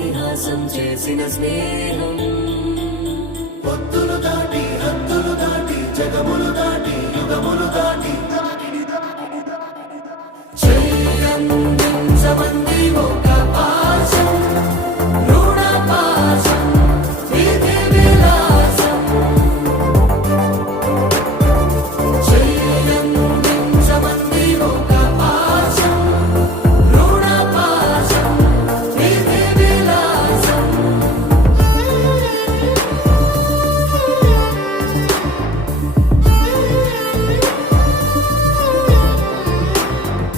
పరిహాసం చేసిన స్నేహం పొత్తులు దాటి హద్దులు దాటి జగములు దాటి యుగములు దాటి చెయ్యందించమన్న